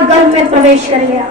गर्भ में प्रवेश कर गया।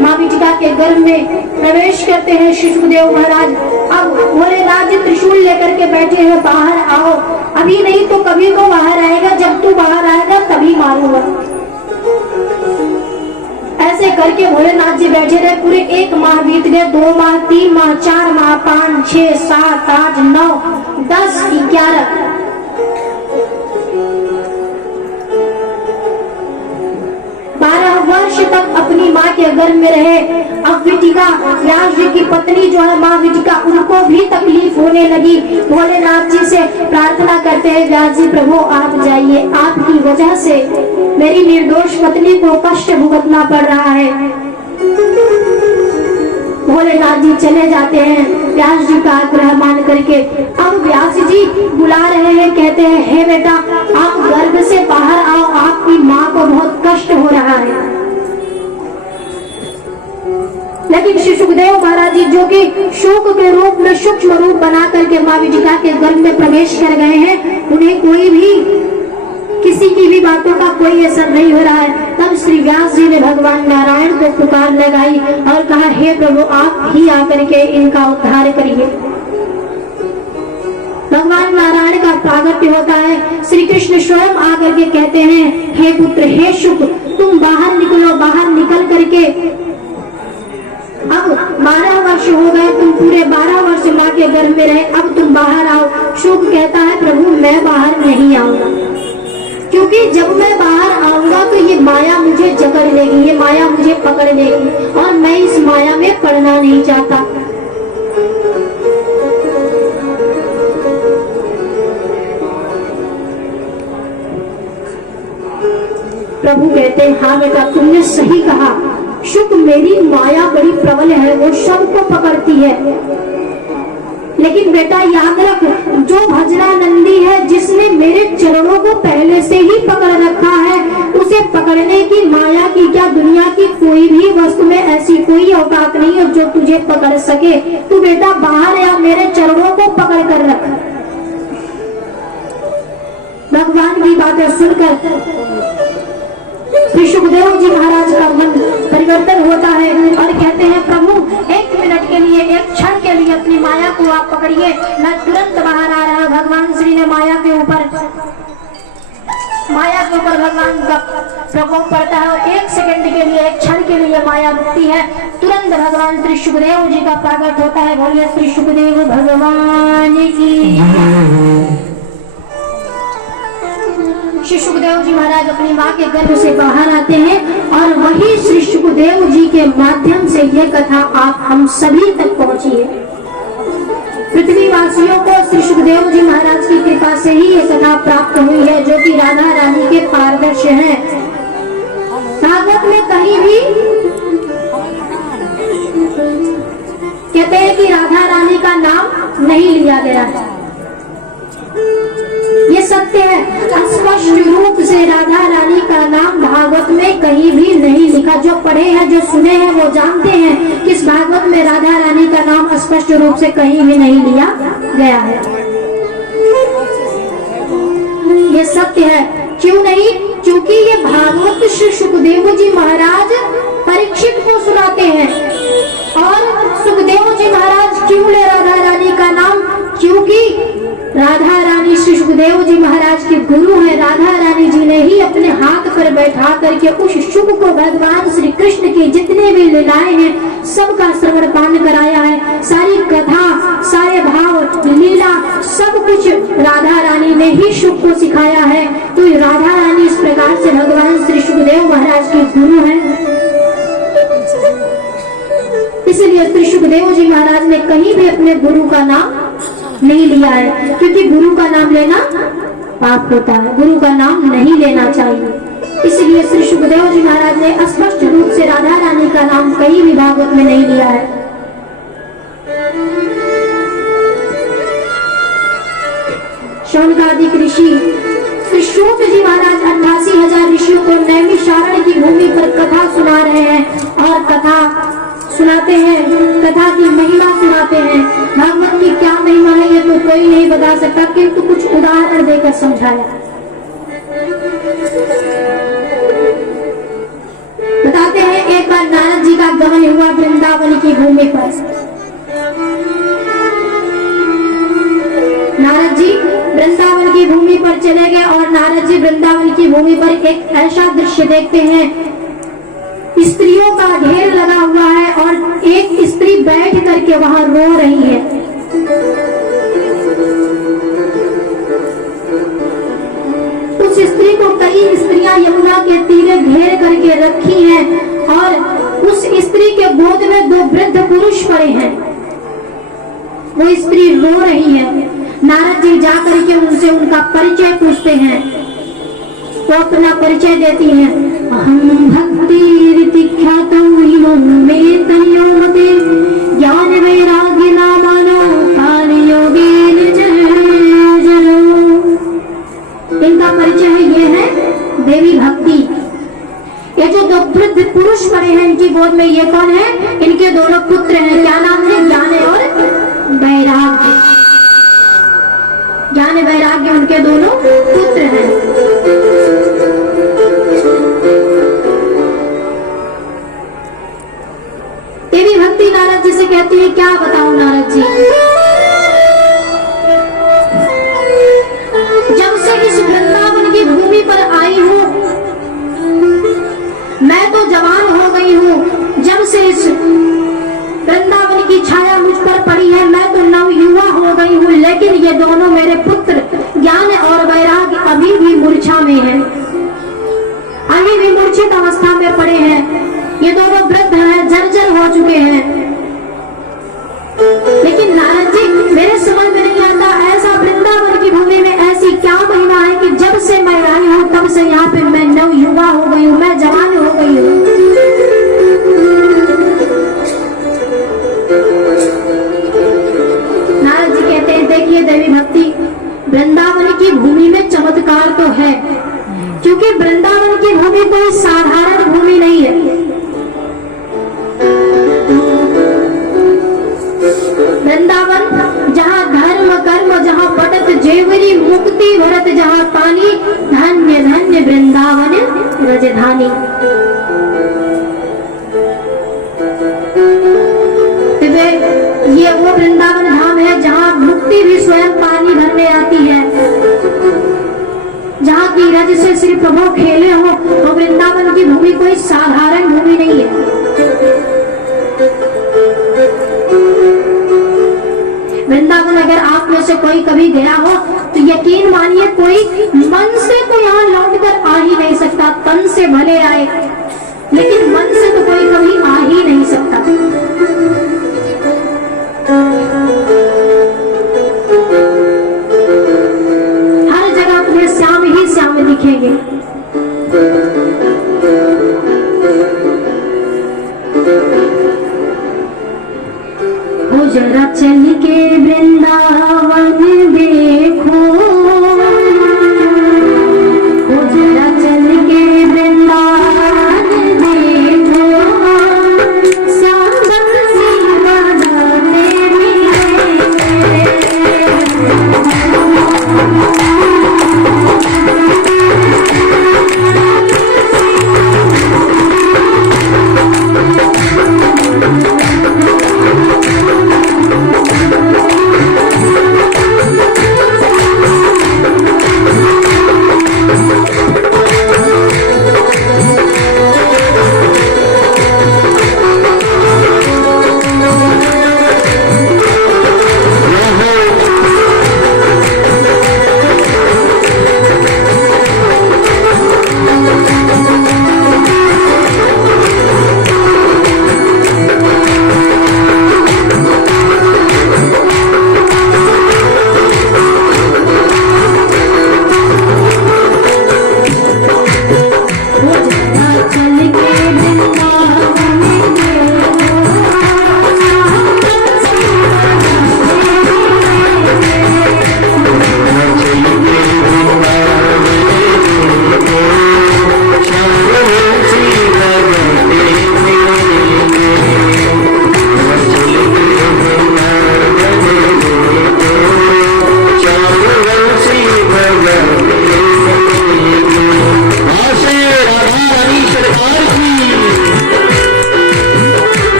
माँ बिटिका के गर्भ में प्रवेश करते हैं श्री सुखदेव महाराज। अब बोले राज्य त्रिशूल लेकर के बैठे हो, बाहर आओ। अभी नहीं तो कभी तो बाहर आएगा, जब तू बाहर आएगा तभी मारूंगा। ऐसे करके भोलेनाथ जी बैठे रहे। पूरे 1 माह बीत गए, 2 माह, 3 माह, 4 माह, 5, 6, 7, 8, 9, 10, 11। 12 वर्ष तक अपनी माँ के गर्भ में रहे। अब बिटिका व्यास जी की पत्नी जो है माँ बिटिका, उनको भी तकलीफ होने लगी। भोलेनाथ जी से प्रार्थना करते हैं, व्यास जी प्रभु आप जाइए, आपकी वजह से मेरी निर्दोष पत्नी को कष्ट भुगतना पड़ रहा है। भोलेनाथ जी चले जाते हैं व्यास जी का आग्रह मान करके। अब व्यास जी बुला रहे हैं, कहते हैं हे बेटा आप गर्भ से बाहर आओ, आपकी माँ को बहुत कष्ट हो रहा है। लेकिन श्री सुखदेव महाराज जी जो कि शोक के रूप में सूक्ष्म रूप बना करके माँ बिटिका के गर्भ में प्रवेश कर गए हैं, उन्हें कोई भी किसी की भी बातों का कोई असर नहीं हो रहा है। तब श्री व्यास जी ने भगवान नारायण को पुकार लगाई और कहा हे प्रभु आप ही आकर के इनका उद्धार करिए। भगवान नारायण का प्रागट्य होता है। श्री कृष्ण स्वयं आकर के कहते हैं हे पुत्र हे शुक तुम बाहर निकलो। बाहर निकल करके अब 12 वर्ष हो गए, तुम पूरे 12 वर्ष माँ के गर्भ में रहे, अब तुम बाहर आओ। शुक कहता है प्रभु मैं बाहर नहीं आऊंगा, क्योंकि जब मैं बाहर आऊंगा तो ये माया मुझे जकड़ लेगी, ये माया मुझे पकड़ लेगी और मैं इस माया में पड़ना नहीं चाहता। प्रभु कहते हैं हाँ बेटा तुमने सही कहा, शुक मेरी माया बड़ी प्रबल है, वो सबको पकड़ती है। लेकिन बेटा याद रख जो भजनानंदी है, जिसने मेरे चरणों को पहले से ही पकड़ रखा है, उसे पकड़ने की माया की क्या दुनिया की कोई भी वस्तु में ऐसी कोई औकात नहीं है जो तुझे पकड़ सके। तू बेटा बाहर या मेरे चरणों को पकड़ कर रख। भगवान की बातें सुनकर श्री सुखदेव जी महाराज का मन परिवर्तन होता है और कहते हैं प्रभु 1 मिनट के लिए, 1 क्षण के लिए अपनी माया को आप पकड़िए, मैं तुरंत बाहर आ रहा। भगवान श्री ने माया के ऊपर भगवान का प्रकोप पड़ता है और 1 सेकंड के लिए, 1 क्षण के लिए माया रुकती है। तुरंत भगवान श्री सुखदेव जी का प्रकट होता है। बोलिए श्री सुखदेव भगवान की। श्री सुखदेव जी महाराज अपनी माँ के गर्भ से बाहर आते हैं और वही श्री सुखदेव जी के माध्यम से यह कथा आप हम सभी तक पहुंची है। पृथ्वीवासियों को श्री sukhdev जी महाराज की कृपा से ही ये कथा प्राप्त हुई है, जो कि राधा रानी के पारदर्श हैं। भागवत में कहीं भी कहते हैं कि राधा रानी का नाम नहीं लिया गया है, ये सत्य है। स्पष्ट रूप से राधा रानी का नाम भागवत में कहीं भी नहीं लिखा। जो पढ़े हैं, जो सुने हैं, वो जानते हैं कि इस भागवत में राधा रानी का नाम स्पष्ट रूप से कहीं भी नहीं लिया गया है। ये सत्य है। क्यों नहीं? क्योंकि ये भागवत श्री सुखदेव जी महाराज परीक्षित को सुनाते हैं। और सुखदेव जी महाराज क्यों ले राधा रानी का नाम? क्योंकि राधा रानी श्री सुखदेव जी महाराज के गुरु है। राधा रानी जी ने ही अपने हाथ पर बैठा करके उस शुक को भगवान श्री कृष्ण की जितने भी लीलाएं हैं सबका श्रवण पान कराया है। सारी कथा, सारे भाव, लीला, सब कुछ राधा रानी ने ही शुक को सिखाया है। तो राधा रानी इस प्रकार से भगवान श्री सुखदेव महाराज के गुरु है। इसलिए श्री सुखदेव जी महाराज ने कहीं भी अपने गुरु का नाम नहीं लिया है, क्योंकि गुरु का नाम लेना पाप होता है, गुरु का नाम नहीं लेना चाहिए। इसलिए श्री सुखदेव जी महाराज ने स्पष्ट रूप से राधा रानी का नाम कहीं भी भागवत में नहीं लिया है। शौनकादिक ऋषि श्री सूत जी महाराज 88,000 ऋषियों को नैमिषारण्य की भूमि पर कथा सुना रहे हैं और कथा सुनाते हैं, कथा की महिमा सुनाते हैं। भागवत की क्या महिमा है ये तो कोई नहीं बता सकता, किंतु कुछ उदाहरण देकर समझाया। बताते हैं एक बार नारद जी का गमन हुआ वृंदावन की भूमि पर। नारद जी वृंदावन की भूमि पर चले गए और नारद जी वृंदावन की भूमि पर एक ऐसा दृश्य देखते हैं, स्त्रियों का ढेर लगा हुआ है और एक स्त्री बैठ करके वहां रो रही है। उस स्त्री को कई स्त्रियां यमुना के तीरे घेर करके रखी हैं और उस स्त्री के गोद में 2 वृद्ध पुरुष पड़े हैं। वो स्त्री रो रही है। नारद जी जाकर के उनसे उनका परिचय पूछते हैं। वो अपना परिचय देती हैं। अहम भक्ति रीति ख्यातो मे तयोमते ज्ञान वैराग्य नामानो काल योगेन जरो। इनका परिचय ये है देवी भक्ति। ये जो 2 वृद्ध पुरुष पड़े हैं इनकी गोद में, ये कौन है? इनके दोनों पुत्र हैं। क्या नाम है? ज्ञान और वैराग्य। ज्ञान वैराग्य उनके दोनों पुत्र हैं। देवी भक्ति नारद जी से कहती है, क्या बताऊं नारद जी, जब से इस वृंदावन की भूमि पर आई हूं मैं तो जवान हो गई हूं। जब से इस वृंदावन की छाया मुझ पर पड़ी है मैं तो नव युवा हो गई हूँ, लेकिन ये दोनों मेरे पुत्र ज्ञान और वैराग्य अभी भी मूर्छा में हैं, अभी भी मूर्छित अवस्था में पड़े हैं। ये दोनों वृद्ध हैं, जर्जर हो चुके हैं। लेकिन नारद जी मेरे समझ में नहीं आता, ऐसा वृंदावन की भूमि में ऐसी क्या महिमा है कि जब से मैं आई हूँ तब से यहाँ पे मैं नव युवा हो गई हूँ, मैं जवान हो गई हूँ। नारद जी कहते हैं, देखिए देवी भक्ति, वृंदावन की भूमि में चमत्कार तो है, क्योंकि वृंदावन की भूमि कोई साधारण भूमि नहीं है। वृंदावन जहाँ धर्म कर्म, जहाँ पटत जेवरी मुक्ति भरत, जहाँ पानी धन्य धन्य वृंदावन रजधानी। ये वो वृंदावन धाम है जहाँ मुक्ति भी स्वयं पानी भरने आती है, जहाँ की रज से श्री प्रभु खेले हो। तो वृंदावन की भूमि कोई साधारण भूमि नहीं है। वृंदावन अगर आप में से कोई कभी गया हो तो यकीन